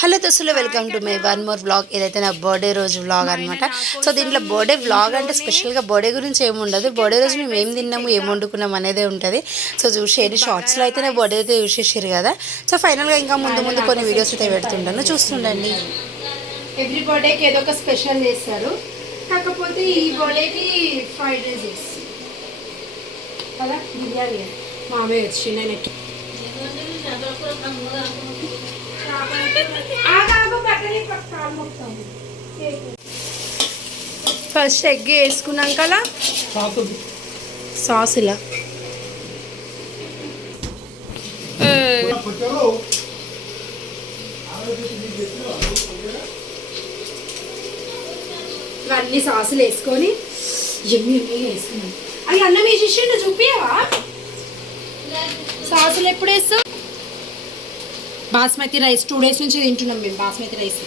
Hello దోస్తులు welcome to my one more vlog. ఏదైతే నా బర్త్డే రోజు వ్లాగ్ అనమాట సో దీంట్లో బర్త్డే వ్లాగ్ అంటే స్పెషల్గా బర్త్డే గురించి ఏమి ఉండదు. బర్త్డే రోజు మేము ఏం తిన్నాము ఏం వండుకున్నాం అనేదే ఉంటుంది. సో చూసేయండి షార్ట్స్లో అయితే నా బర్త్డే అయితే చూసేసారు కదా. సో ఫైనల్గా ఇంకా ముందు ముందు కొన్ని వీడియోస్ అయితే పెడుతుంటాను. చూస్తుండండి. ఎవ్రీ బర్త్డేకి ఏదో ఒక స్పెషల్ చేస్తారు. కాకపోతే ఈ బర్త్డేకి ఫ్రైడ్ రైస్ చేస్తారు. కదా బిర్యానీ. మామే వచ్చి నేను. ఫస్ట్ ఎగ్ వేసుకున్నాక సాస్ ఇలా ఇవన్నీ సాసులు వేసుకొని ఎమ్మి ఎమ్మి వేసుకున్నాం. అవి అన్నం వేసేసి చూపియవా సాసులు ఎప్పుడు వేస్తావు? బాస్మతి రైస్ టూ డేస్ నుంచి తింటున్నాం మేము బాస్మతి రైస్.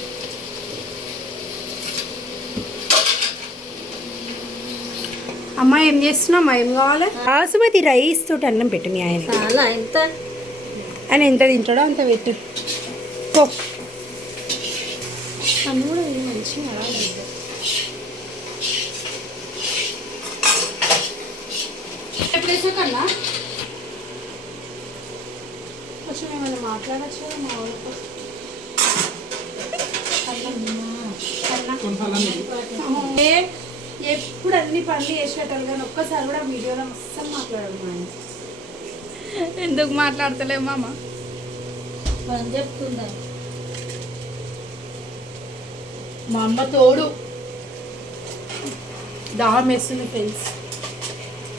అమ్మ ఏం చేస్తున్నాం ఏం కావాలి? బాస్మతి రైస్ తోటి అన్నం పెట్టు మీ ఆయన. చాలా ఎంత? ఆయన ఎంత తింటాడో అంత పెట్టు. పో. మంచిగా రాలేదు ఎప్పుడు వేసా కన్నా కొంచెం ఏమైనా మాట్లాడచ్చు? మా వాళ్ళతో? ఏ, ఎప్పుడు అన్ని పనులు చేసేటారు కానీ ఒక్కసారి కూడా వీడియోలో అస్సలు మాట్లాడదు మా ఆయన ఎందుకు మాట్లాడతలేవు మామ? పని చెప్తుందా? మా అమ్మ తోడు. దాహం వేస్తుంది ఫ్రెండ్స్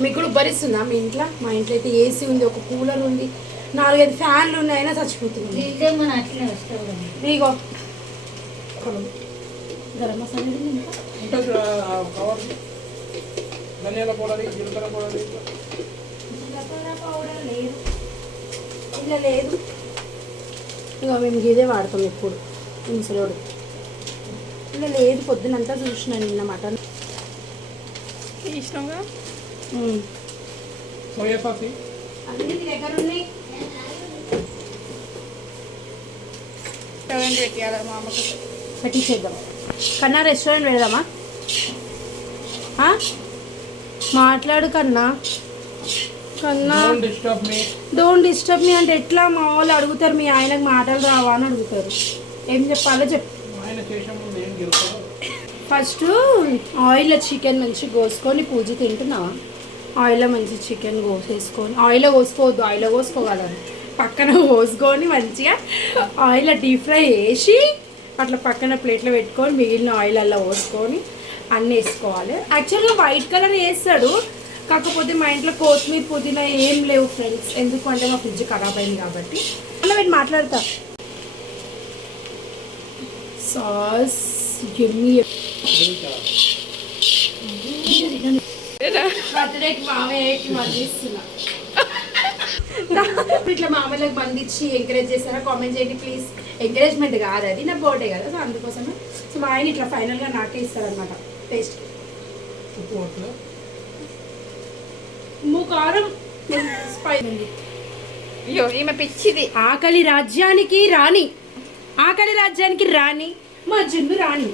మీకు కూడా ఉబ్బరిస్తుందా? మీ ఇంట్లో? మా ఇంట్లో అయితే ఏసీ ఉంది ఒక కూలర్ ఉంది. నాలుగైదు ఫ్యాన్లు ఉన్నాయి అయినా చచ్చిపోతుంది గరం మసాలా ఇంకా? ధనియాల పౌడర్ జీలకర్ర పౌడర్ జీలకర్ర పౌడర్ లేదు. ఇలా లేదు. ఇక మేము ఇదే వాడతాం ఎప్పుడు. ముసలోడు ఇలా లేదు పొద్దునంతా చూసిన నిన్న మటన్. ఇష్టంగా? Soya sauce? అన్ని దగ్గర ఉన్నాయి. రెస్టారెంట్ పెట్టాలి మామకు పెట్టించేద్దాం కన్నా రెస్టారెంట్ పెడదామా? మాట్లాడు కన్నా. కన్నా. డోంట్ డిస్టర్బ్ మీ మీ అంటే ఎట్లా? మా వాళ్ళు అడుగుతారు మీ ఆయనకు మాటలు రావా అని అడుగుతారు. ఏం చెప్పాలో చెప్పు. ఫస్ట్ ఆయిల్లో చికెన్ మంచి కోసుకొని పూజ తింటున్నావా? ఆయిల్లో మంచి చికెన్ కోసేసుకొని ఆయిల్లో కోసుకోవద్దు ఆయిల్లో కోసుకోగలరు పక్కన కోసుకొని మంచిగా ఆయిల్లో డీప్ ఫ్రై వేసి అట్లా పక్కన ప్లేట్లో పెట్టుకొని మిగిలిన ఆయిల్ అలా పోసుకొని అన్నీ వేసుకోవాలి. యాక్చువల్గా వైట్ కలర్ వేస్తాడు. కాకపోతే మా ఇంట్లో కొత్తిమీర పుదీనా ఏం లేవు ఫ్రెండ్స్ ఎందుకంటే మా ఫ్రిడ్జ్ ఖరాబ్ అయింది కాబట్టి. అలా పెట్టి మాట్లాడతా. సాస్ ఎమ్మి బర్త్డేకి మామయ్యకి మందిస్తున్నా ఇట్లా మామయ్యలకు బంధించి ఎంకరేజ్ చేస్తారా కామెంట్ చేయండి ప్లీజ్ ఎంకరేజ్మెంట్ కాదు అది. నా బర్త్డే కదా సో అందుకోసమే. సో మా ఆయన ఇట్లా ఫైనల్గా నాకే ఇస్తారనమాట టేస్ట్ ఉప్పు కారం స్పైస్ అయ్యో ఈమె పిచ్చిది. ఆకలి రాజ్యానికి రాణి. ఆకలి రాజ్యానికి రాణి. మా జున్ను రాణి.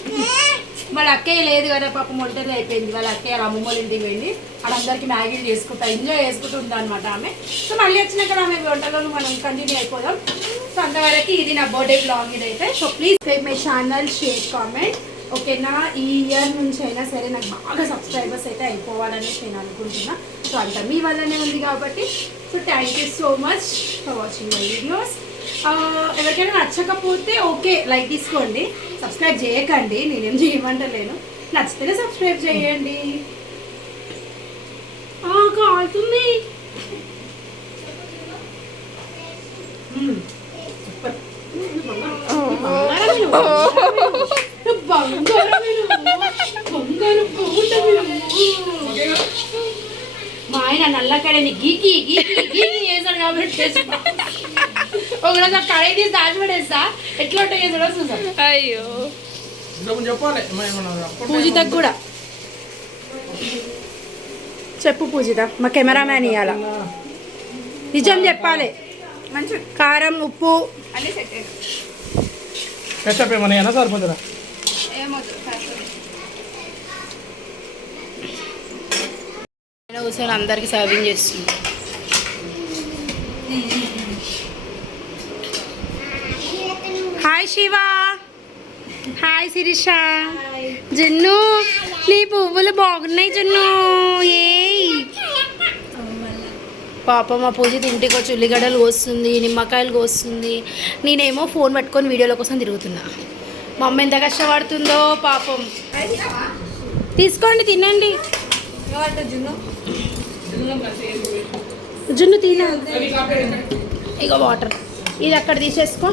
వాళ్ళ అక్కయ్య లేదు కదా పాపం ఒంటరి అయిపోయింది. వాళ్ళ అక్కయ్య వాళ్ళ అమ్మమ్మ ఇంటికి వెళ్ళి వాళ్ళందరికీ మ్యాగీలు చేసుకుంటా ఎంజాయ్ చేసుకుంటూ అనమాట ఆమె. సో మళ్ళీ వచ్చినాక ఆమె వంటలో మనం కంటిన్యూ అయిపోదాం. సో అంతవరకు ఇది నా బర్త్డే బ్లాగ్ ఇదైతే. So please my channel share comment ఓకేనా? ఈ ఇయర్ నుంచి అయినా సరే నాకు బాగా సబ్స్క్రైబర్స్ అయితే అయిపోవాలనేసి నేను అనుకుంటున్నా. సో అంత మీ వల్లనే ఉంది కాబట్టి so thank you so much for watching my videos ఎవరికైనా నచ్చకపోతే ఓకే లైక్ తీసుకోండి. సబ్స్క్రైబ్ చేయకండి నేనేం చేయమంటలేను. నచ్చితేనే సబ్స్క్రైబ్ చేయండి. ఆ, కాలుతుంది. మా ఆయన నల్లకడని గీకి గీకి గీకి చేశాడు కాబట్టి ఒకరోజు కడాయి తీసి దాచిపడేస్తా ఎట్లా ఉంటాయి చూసా అయ్యో. పూజితకు కూడా. చెప్పు పూజిత మా కెమెరామ్యాన్ ఇవ్వాల నిజం చెప్పాలి. మంచి. కారం ఉప్పు. అన్నీ సెట్ సరిపోతుందా? కూర్చొని అందరికి సర్వింగ్ చేస్తుంది హాయ్ శివ హాయ్ శిరీష జున్ను నీ పువ్వులు బాగున్నాయి జున్ను ఏయ్ పాప మా పూజిత ఇంటికి వచ్చి ఉల్లిగడ్డలు కోస్తుంది నిమ్మకాయలు కోస్తుంది. నేనేమో ఫోన్ పట్టుకొని వీడియోల కోసం తిరుగుతున్నా. మా అమ్మ ఎంత కష్టపడుతుందో పాపం. తీసుకోండి తినండి. జున్ను తిన. ఇక వాటర్ ఇది అక్కడ తీసేసుకో.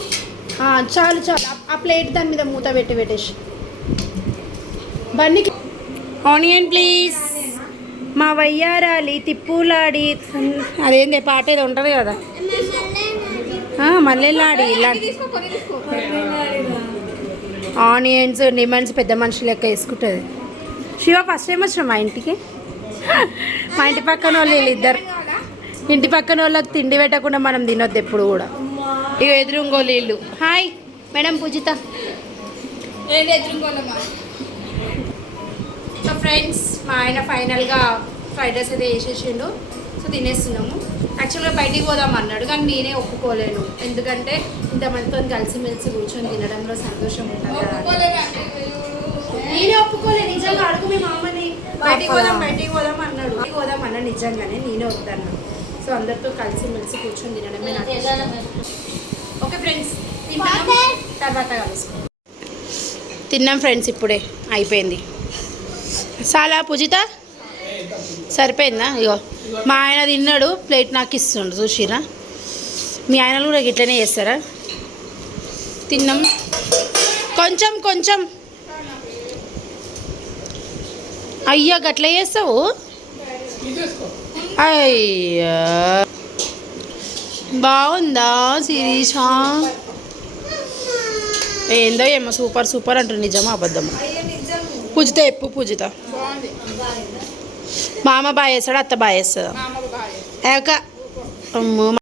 చాలు చాలు. ఆ- ప్లేట్ దాని మీద మూత పెట్టి పెట్టేసి. బన్నీకి ఆనియన్ ప్లీజ్. మా వయ్యారాలి తిప్పులాడి. అదేంది పాట ఏదో ఉంటుంది కదా? ఆ, మల్లెలాడి ఇలాంటి ఆనియన్స్ నిమన్స్ పెద్ద మనుషులు లెక్క వేసుకుంటుంది. శివ ఫస్ట్ టైం వచ్చిన మా ఇంటికి? మా ఇంటి పక్కన వాళ్ళు వీళ్ళిద్దరు. ఇంటి పక్కన వాళ్ళకి తిండి పెట్టకుండా మనం తినొద్దు ఎప్పుడు కూడా. ఇక ఎదురుంగో వీళ్ళు హాయ్ మేడం పూజిత. ఏంటి ఎదురుకోలేమా సో ఫ్రెండ్స్ మా ఆయన ఫైనల్గా ఫ్రైడ్ రైస్ అయితే వేసేసిండు సో తినేస్తున్నాము. యాక్చువల్గా బయటికి పోదాం అన్నాడు కానీ నేనే ఒప్పుకోలేను. ఎందుకంటే ఇంతమందితో కలిసిమెలిసి కూర్చొని తినడంలో సంతోషం ఉంటుంది. నేనే ఒప్పుకోలే నిజంగా అడుగు మీ మామని. బయటికి పోదాం బయటికి పోదాం అన్నాడు. పోదాం అన్న నిజంగానే నేనే వద్దన్నా సో అందరితో కలిసిమెలిసి కూర్చొని తినడమే నాకు. ఓకే ఫ్రెండ్స్ తిన్నాం తర్వాత కలుసుకుందాం. తిన్నాం ఫ్రెండ్స్ ఇప్పుడే అయిపోయింది. చాలా పూజిత? సరిపోయిందా? ఇగో మా ఆయన తిన్నాడు ప్లేట్ నాకు ఇస్తుండు చూసిరా మీ ఆయనలు కూడా ఇట్లనే చేస్తారా? తిన్నాం. కొంచెం కొంచెం. అయ్యా గట్ల చేస్తావు? అయ్యా. బాగుందా శిరీష? ఏందో ఏమో సూపర్ సూపర్ అంటుంది నిజమా అబద్ధమా? పూజిత ఎప్పు పూజిత. మామ బాగా చేస్తాడు అత్త బాగా ఏక అమ్మో